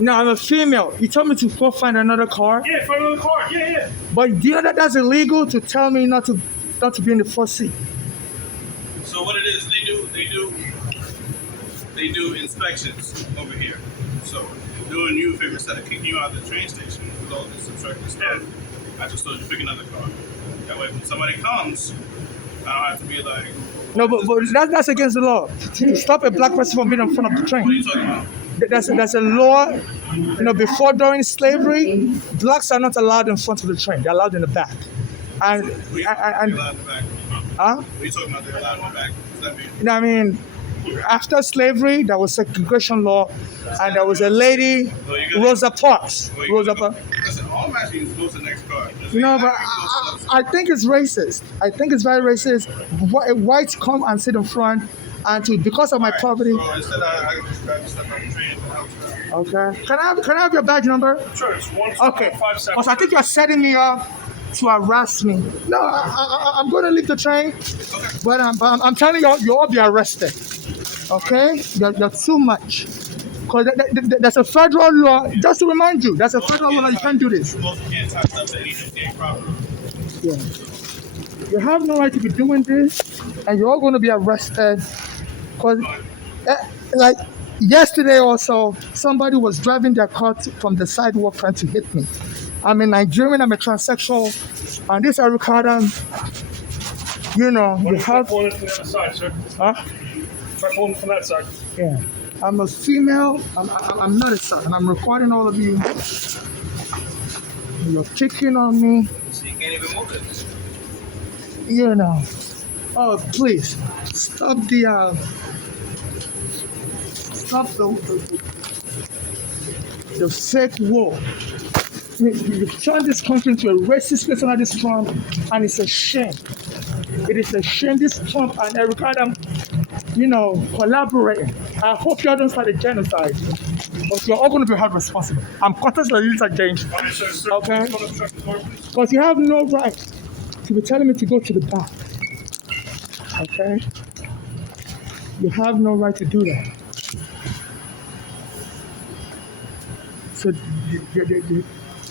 No, I'm a female. You told me to go find another car. Yeah, find another car. Yeah. But do you know that that's illegal to tell me not to be in the front seat? So what it is, they do inspections over here. So doing you a favor, instead of kicking you out of the train station with all this obstructive stuff, I just told you to pick another car. That way, when somebody comes, I don't have to be like. No, but that's against the law. To stop a black person from being in front of the train. What are you talking about? There's a law. Before during slavery, blacks are not allowed in front of the train. They're allowed in the back. And Allowed in the back. huh? What are you talking about? They're allowed in the back. What does that mean? I mean, after slavery, there was segregation law, and there was a lady, Rosa Parks. Rosa Parks. Listen, all I'm asking is go to the next car. But I think it's racist. I think it's very racist. Whites come and sit in front, and because of my poverty. So instead, I just grab the stuff on the train. Okay. Can I have your badge number? Sure, it's one. Okay. 5 seconds. Because I think you're setting me up to harass me. No, I'm going to leave the train, but I'm telling you, you'll all be arrested. Okay? You're too much. Because there's a federal law, just to remind you, there's a federal law that you can't do this. Yeah. You have no right to be doing this, and you're all going to be arrested. Because, like, yesterday also, somebody was driving their car from the sidewalk trying to hit me. I'm a Nigerian, I'm a transsexual, and this Eric Adam, you have... Try pulling it from the other side, sir. Huh? Try pulling it from that side. Yeah. I'm a female, I'm not a son, and I'm recording all of you. You're kicking on me. So you can't even move it. Oh, please, stop the fake war. You've turned this country into a racist place under this Trump, and it's a shame. It is a shame this Trump and Eric Adam, collaborating. I hope you don't start a genocide, but you're all going to be held responsible. I'm cutting the little change. Okay? Because you have no right to be telling me to go to the back. Okay? You have no right to do that. So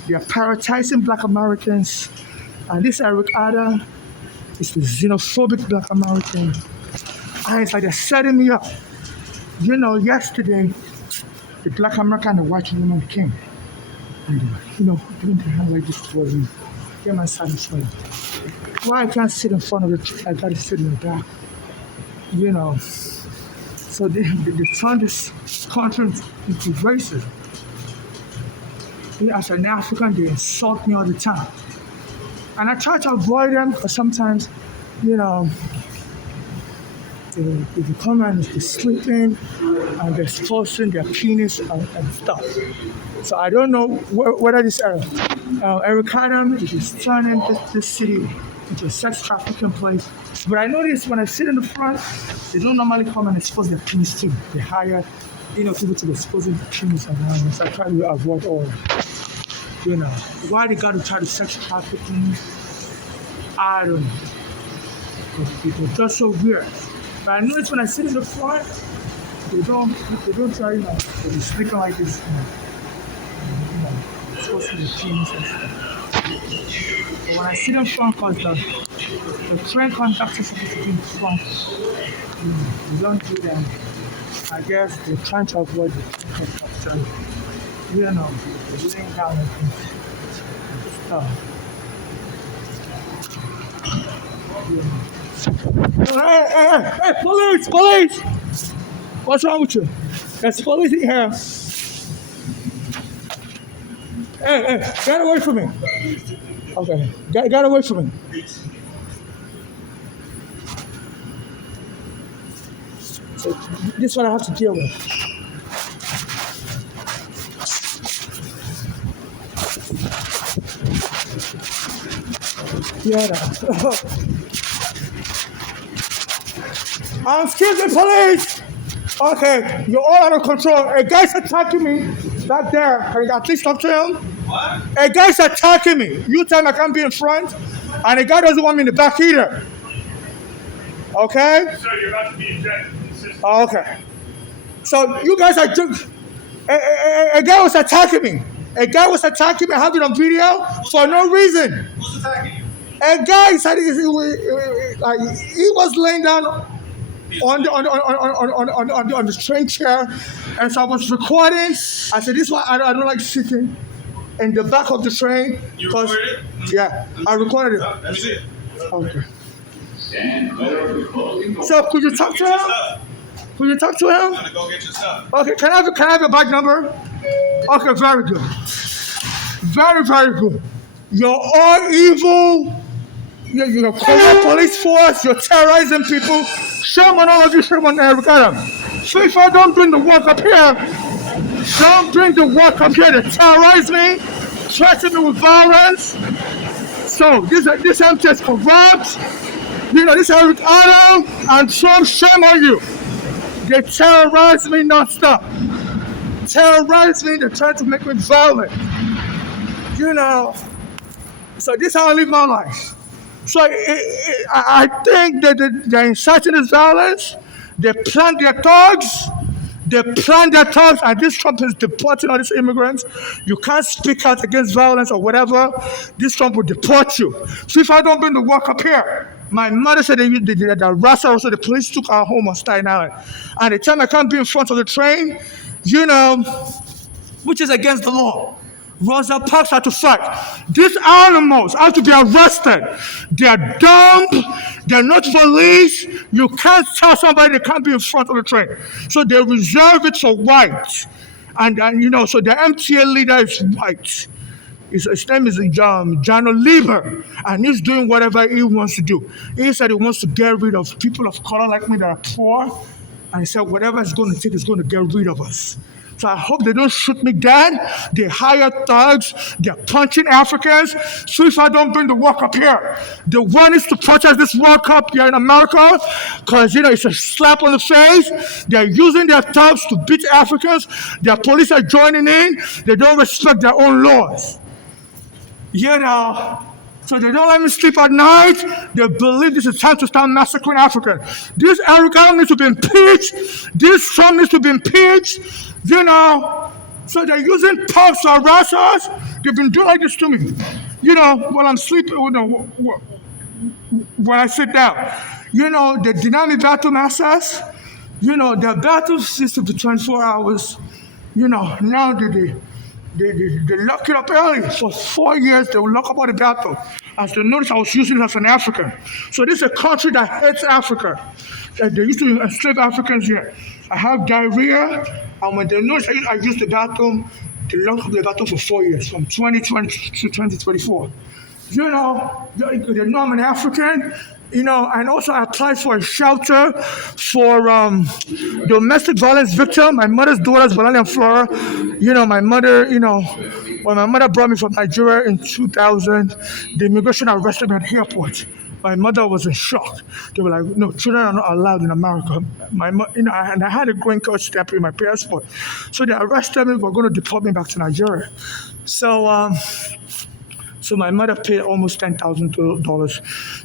they're prioritizing black Americans, and this Eric Adam is the xenophobic black American. And it's like they're setting me up. Yesterday, the black American and the white woman came. And doing the hand like this towards me. Get my satisfied. Why I can't sit in front of it, I gotta sit in the back. So they turn this country into racism. As an African, they insult me all the time. And I try to avoid them, because sometimes, they come and they're sleeping and they're exposing their penis and stuff. So I don't know whether this Eric Adam is turning this city into a sex trafficking place. But I notice when I sit in the front, they don't normally come and expose their penis too. They hire, people to be exposing their penis around me. So I try to avoid all. Why they got to try to sex trafficking? I don't know. People are just so weird. But I notice when I sit in the front, they don't try, to be sleeping like this, supposed to be penis and stuff. But when I sit in front, because the train conductor is supposed to be in front, they don't do that. I guess they're trying to avoid the train conductor. They're laying down and stuff. Hey, police! What's wrong with you? There's police in here. Hey, get away from me. Okay, get away from me. So this is what I have to deal with. Excuse me, police! Okay, you're all out of control. A guy's attacking me back there. Can you at least talk to him? What? A guy's attacking me. You tell him I can't be in front, and the guy doesn't want me in the back either. Okay? Sir, you're about to be ejected from the system. Okay. So you guys are A guy was attacking me. A guy was attacking me. I have it on video for no reason. Who's attacking you? A guy said he was laying down on the train chair, and so I was recording. I said, "This one I don't like sitting in the back of the train." You recorded it? Yeah, I recorded it. Let me see it. Okay. So could you talk to him? Could you talk to him? I'm gonna go get your stuff. Okay, can I have your bag number? Okay, very good. Very, very good. You're all evil. You're corrupt police force. You're terrorizing people. Shame on all of you. Shame on Eric Adam. So if I don't bring the work up here, don't bring the work up here to terrorize me, threaten me with violence. So this MT is corrupt. This Eric Adam and Trump. Shame on you. They terrorize me nonstop. Terrorize me. They try to make me violent. So this is how I live my life. So I think that they're inciting this violence. They plant their thugs. And this Trump is deporting all these immigrants. You can't speak out against violence or whatever. This Trump will deport you. So if I don't bring the work up here, my mother said that Russell, also the police took our home on Staten Island. And the time I can't be in front of the train, which is against the law. Rosa Parks had to fight. These animals have to be arrested. They're dumb. They're not police. You can't tell somebody they can't be in front of the train. So they reserve it for whites. And so the MTA leader is white. His name is John Lieber, and he's doing whatever he wants to do. He said he wants to get rid of people of color like me that are poor. And he said whatever it's going to take is going to get rid of us. So I hope they don't shoot me dead. They hire thugs. They're punching Africans. So if I don't bring the work up here, the one is to protest this World Cup here in America because, it's a slap on the face. They're using their thugs to beat Africans. Their police are joining in. They don't respect their own laws. So they don't let me sleep at night. They believe this is time to start massacring Africans. This Eric Adams needs to be impeached. This Trump needs to be impeached. So they're using thugs to harass us. They've been doing like this to me. When I'm sleeping, when I sit down. They deny me bathroom access. Their battle system to 24 hours. Now they lock it up early. For 4 years, they will lock up all the bathroom. As they noticed, I was using it as an African. So this is a country that hates Africa. They used to enslave Africans here. I have diarrhea, and when they noticed I used the bathroom, they locked up the bathroom for 4 years, from 2020 to 2024. They know I'm an African. And also I applied for a shelter for domestic violence victim. My mother's daughter's Valerian Flora. My mother, when my mother brought me from Nigeria in 2000, the immigration arrested me at the airport. My mother was in shock. They were like, "No, children are not allowed in America." And I had a green card stamp in my passport. So they arrested me. We're going to deport me back to Nigeria. So my mother paid almost $10,000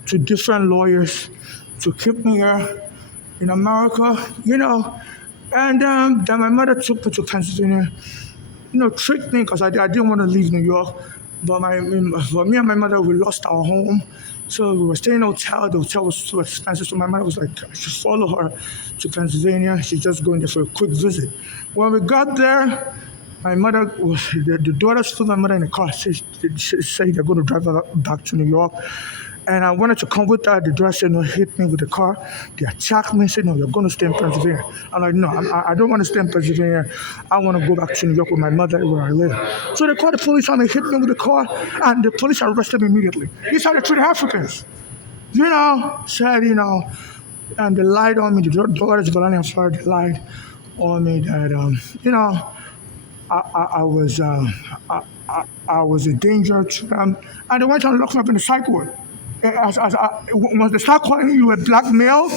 to different lawyers to keep me here in America, And then my mother took me to Pennsylvania, tricked me because I didn't want to leave New York. But me and my mother, we lost our home. So we were staying in a hotel. The hotel was too expensive. So my mother was like, I should follow her to Pennsylvania. She's just going there for a quick visit. When we got there, my mother, the daughters put my mother in the car. She said they're going to drive her back to New York. And I wanted to come with her. The daughter said, no, hit me with the car. They attacked me and said, no, you're going to stay in Pennsylvania. I'm like, no, I don't want to stay in Pennsylvania. I want to go back to New York with my mother where I live. So they called the police and they hit me with the car. And the police arrested me immediately. This is how they treat Africans. Said, and they lied on me. The daughters, Valani and Florida, they lied on me that, I was a danger to them, and they went and locked me up in the psych ward. Once they start calling you a black male,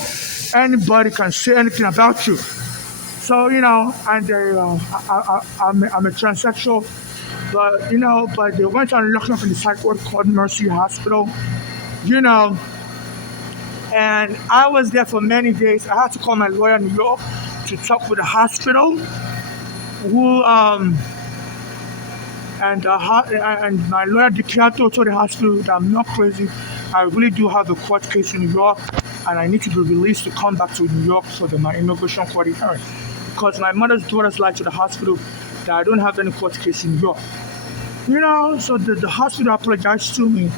anybody can say anything about you. So and I'm a transsexual, but they went and locked me up in the psych ward called Mercy Hospital, and I was there for many days. I had to call my lawyer in New York to talk with the hospital. who and my lawyer declared to the hospital that I'm not crazy. I really do have a court case in New York, and I need to be released to come back to New York for my immigration court hearing. Because my mother's daughters lied to the hospital that I don't have any court case in New York. So the hospital apologized to me.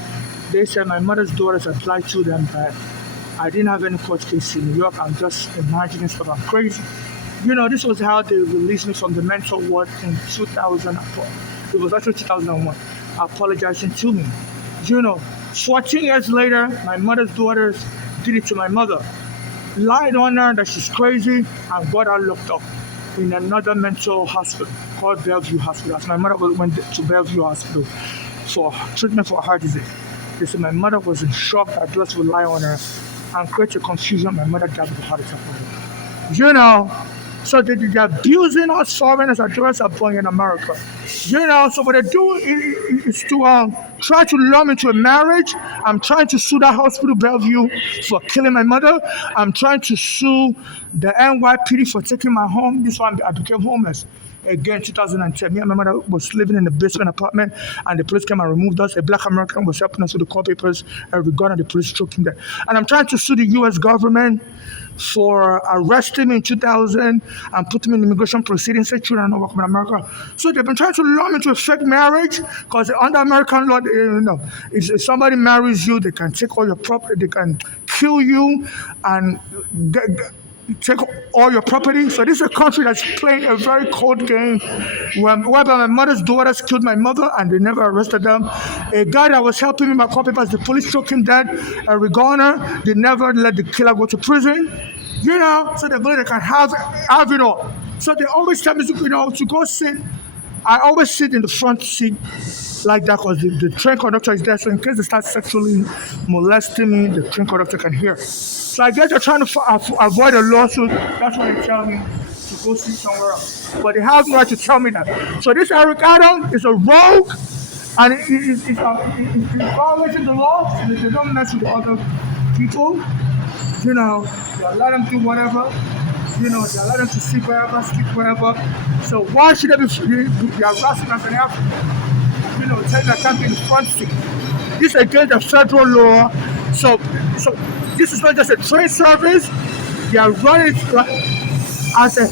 They said my mother's daughters applied to them that I didn't have any court case in New York. I'm just imagining stuff. I'm crazy. This was how they released me from the mental ward in 2012. It was actually 2001. Apologizing to me. You know, 14 years later, my mother's daughters did it to my mother. Lied on her that she's crazy and got her locked up in another mental hospital called Bellevue Hospital. As my mother went to Bellevue Hospital for treatment for heart disease. They said my mother was in shock that drugs would lie on her and create a confusion. My mother died of a heart attack. So they're abusing us foreigners as drugs are born in America. So what they do is to try to lure me into a marriage. I'm trying to sue that hospital Bellevue for killing my mother. I'm trying to sue the NYPD for taking my home. This one I became homeless. Again, 2010, me and my mother was living in the basement apartment, and the police came and removed us. A black American was helping us with the court papers, and we got on the police choking them. And I'm trying to sue the U.S. government for arresting me in 2000 and putting me in immigration proceedings, say children are not welcome in America. So they've been trying to lure me into a fake marriage because under American law, if somebody marries you, they can take all your property, they can kill you, and take all your property. So this is a country that's playing a very cold game whereby my mother's daughters killed my mother and they never arrested them. A guy that was helping me with my court papers, the police struck him dead. A Regana, they never let the killer go to prison. So they believe they can have it all. So they always tell me to go sit. I always sit in the front seat like that because the train conductor is there. So in case they start sexually molesting me, the train conductor can hear. So I guess they're trying to avoid a lawsuit. That's why they tell me to go sit somewhere else. But they have no right to tell me that. So this Eric Adam is a rogue, and it's violating the law. So they don't mess with the other people. They let them do whatever. They allow them to sleep wherever, So why should they be harassing us and telling them can't be in the front seat? This is against the federal law. So this is not just a train service. They are running as a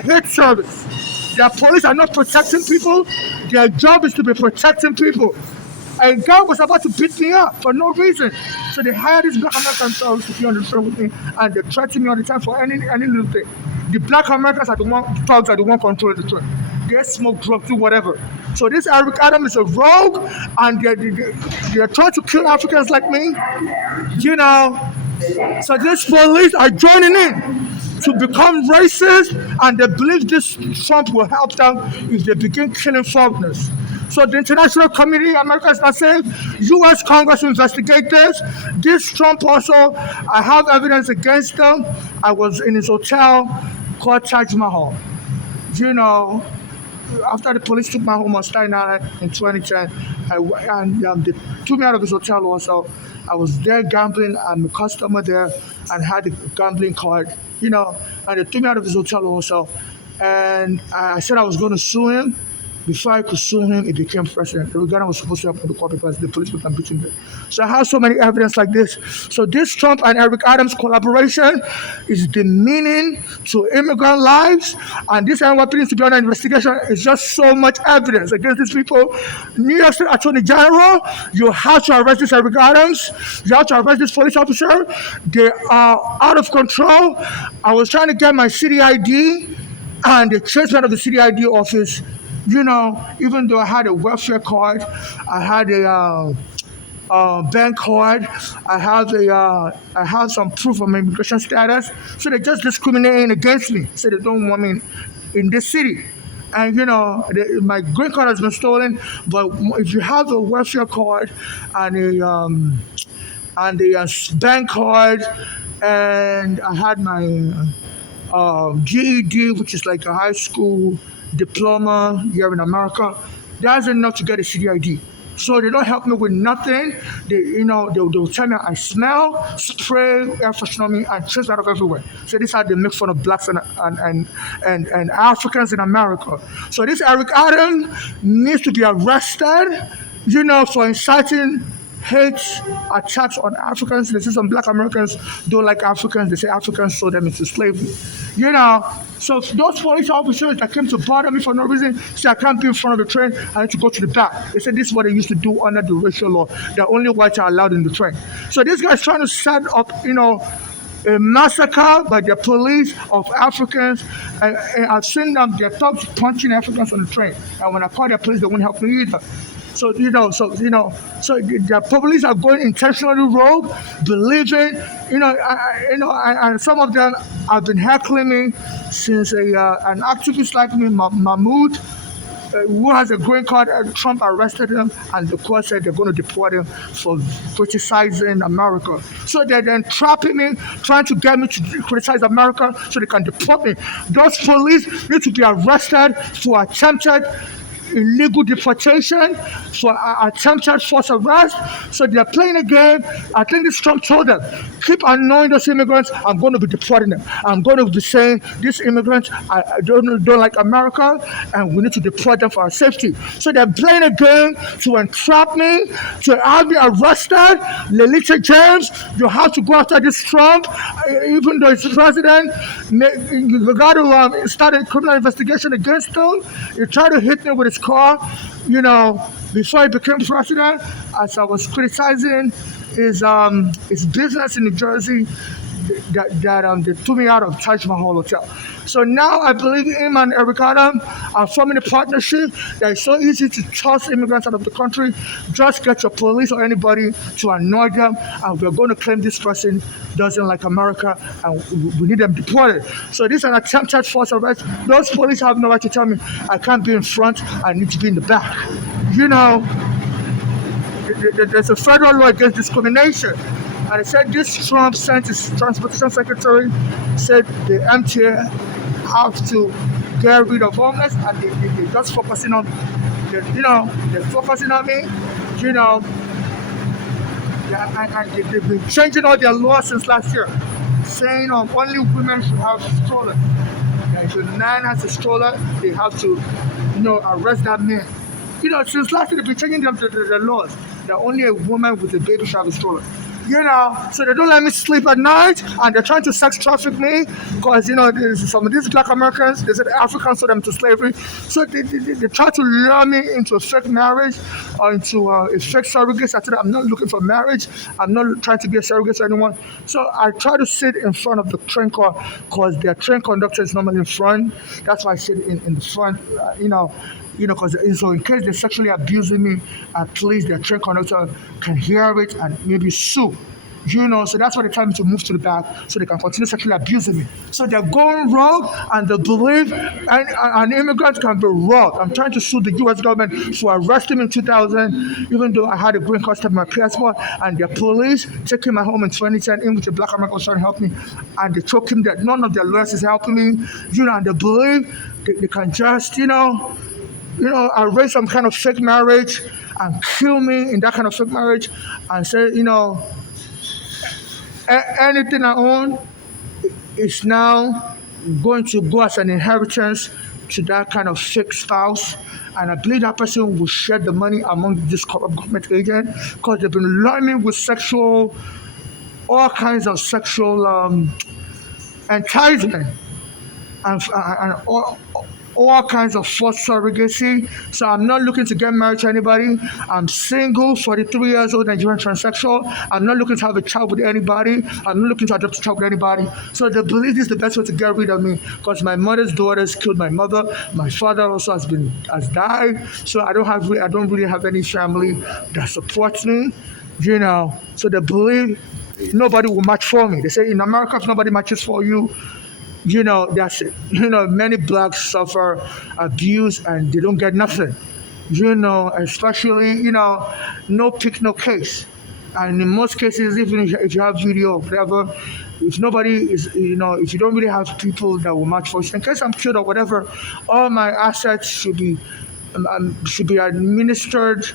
hate service. Their police are not protecting people. Their job is to be protecting people. A guy was about to beat me up for no reason. So they hired these black American thugs to be on the train with me, and they threaten me all the time for any little thing. The black Americans are the thugs are the one controlling the train. They smoke, drugs, do whatever. So this Eric Adam is a rogue, and they're trying to kill Africans like me. So these police are joining in to become racist, and they believe this Trump will help them if they begin killing foreigners. So the international community, America is not saying, U.S. Congress investigate this. This Trump also, I have evidence against him. I was in his hotel called Taj Mahal. After the police took my home on Staten Island in 2010, they took me out of his hotel also. I was there gambling. I'm a customer there and had a gambling card, and they took me out of his hotel also. And I said I was going to sue him. Before I could sue him, he became president. The Uganda was supposed to have the court papers. The police were beating them. So I have so many evidence like this. So this Trump and Eric Adams collaboration is demeaning to immigrant lives. And this NYPD needs to be under investigation. It's just so much evidence against these people. New York State Attorney General, you have to arrest this Eric Adams. You have to arrest this police officer. They are out of control. I was trying to get my city ID, and they chased me out of the city ID office. Even though I had a welfare card, I had a bank card, I have some proof of my immigration status. So they're just discriminating against me. So they don't want me in this city. And my green card has been stolen. But if you have a welfare card and a bank card, and I had my GED, which is like a high school diploma here in America, that's enough to get a city ID. So they don't help me with nothing. They'll tell me I smell, spray air freshener on me, and chase me out of everywhere. So this is how they make fun of blacks and Africans in America. So this Eric Adams needs to be arrested, for inciting hate attacks on Africans. They say some black Americans don't like Africans. They say Africans sold them into slavery. So those police officers that came to bother me for no reason say I can't be in front of the train. I need to go to the back. They said this is what they used to do under the racial law. That only whites are allowed in the train. So this guy's trying to set up, a massacre by the police of Africans, and I've seen them, their thugs punching Africans on the train. And when I call the police, they won't help me either. So the police are going intentionally rogue, believing, and some of them have been heckling me since an activist like me, Mahmoud, who has a green card. Trump arrested him, and the court said they're going to deport him for criticizing America. So they're then trapping me, trying to get me to criticize America so they can deport me. Those police need to be arrested for attempted illegal deportation, for attempted forced arrest. So they're playing a game. I think this Trump told them, keep annoying those immigrants. I'm going to be deporting them. I'm going to be saying these immigrants I don't like America, and we need to deport them for our safety. So they're playing a game to entrap me, to have me arrested. Lelita James, you have to go after this Trump, even though he's president. You got to start a criminal investigation against him. He tried to hit me with his car, before he became president, as I was criticizing his business in New Jersey that they threw me out of Taj Mahal Hotel. So now I believe him and Eric Adams are forming a partnership that is so easy to toss immigrants out of the country. Just get your police or anybody to annoy them, and we're going to claim this person doesn't like America, and we need them deported. So this is an attempted forced arrest. Those police have no right to tell me I can't be in front, I need to be in the back. There's a federal law against discrimination. And it said this Trump sent his transportation secretary, said the MTA have to get rid of homeless, and they're just focusing on, they're focusing on me, and they've been changing all their laws since last year, saying only women should have a stroller. If a man has a stroller, they have to, arrest that man. Since last year they've been changing the laws that only a woman with a baby should have a stroller. So they don't let me sleep at night, and they're trying to sex traffic me because, there's some of these black Americans, they said Africans sold them to slavery. So they try to lure me into a fake marriage or into a fake surrogate. I said, I'm not looking for marriage. I'm not trying to be a surrogate to anyone. So I try to sit in front of the train car because their train conductor is normally in front. That's why I sit in the front, because so in case they're sexually abusing me, at least their train conductor can hear it and maybe sue. So that's why they tell me to move to the back so they can continue sexually abusing me. So they're going rogue, and they believe an immigrant can be rogue. I'm trying to sue the U.S. government for arresting me in 2000, even though I had a green card stamp on my passport, and the police taking my home in 2010, in which a black American was trying to help me, and they took him dead. None of their lawyers is helping me, and they believe they can just, arrange some kind of fake marriage and kill me in that kind of fake marriage and say, anything I own is now going to go as an inheritance to that kind of fake spouse. And I believe that person will share the money among this corrupt government agent because they've been luring me with all kinds of sexual enticement and all kinds of forced surrogacy. So I'm not looking to get married to anybody. I'm single, 43 years old, Nigerian transsexual. I'm not looking to have a child with anybody. I'm not looking to adopt a child with anybody. So they believe this is the best way to get rid of me because my mother's daughters killed my mother. My father also has died. So I don't really have any family that supports me. So they believe nobody will match for me. They say in America, if nobody matches for you, that's it. Many blacks suffer abuse and they don't get nothing. Especially, no pick, no case. And in most cases, even if you have video or whatever, if nobody is, if you don't really have people that will match for you, in case I'm killed or whatever, all my assets should be administered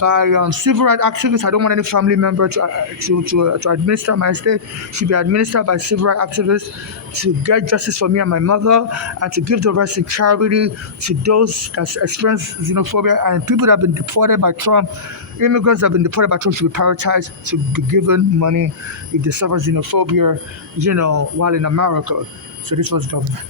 by civil rights activists. I don't want any family member to administer my estate. Should be administered by civil rights activists to get justice for me and my mother, and to give the rest in charity to those that experience xenophobia and people that have been deported by Trump. Immigrants that have been deported by Trump should be prioritized to be given money if they suffer xenophobia, while in America. So this was government.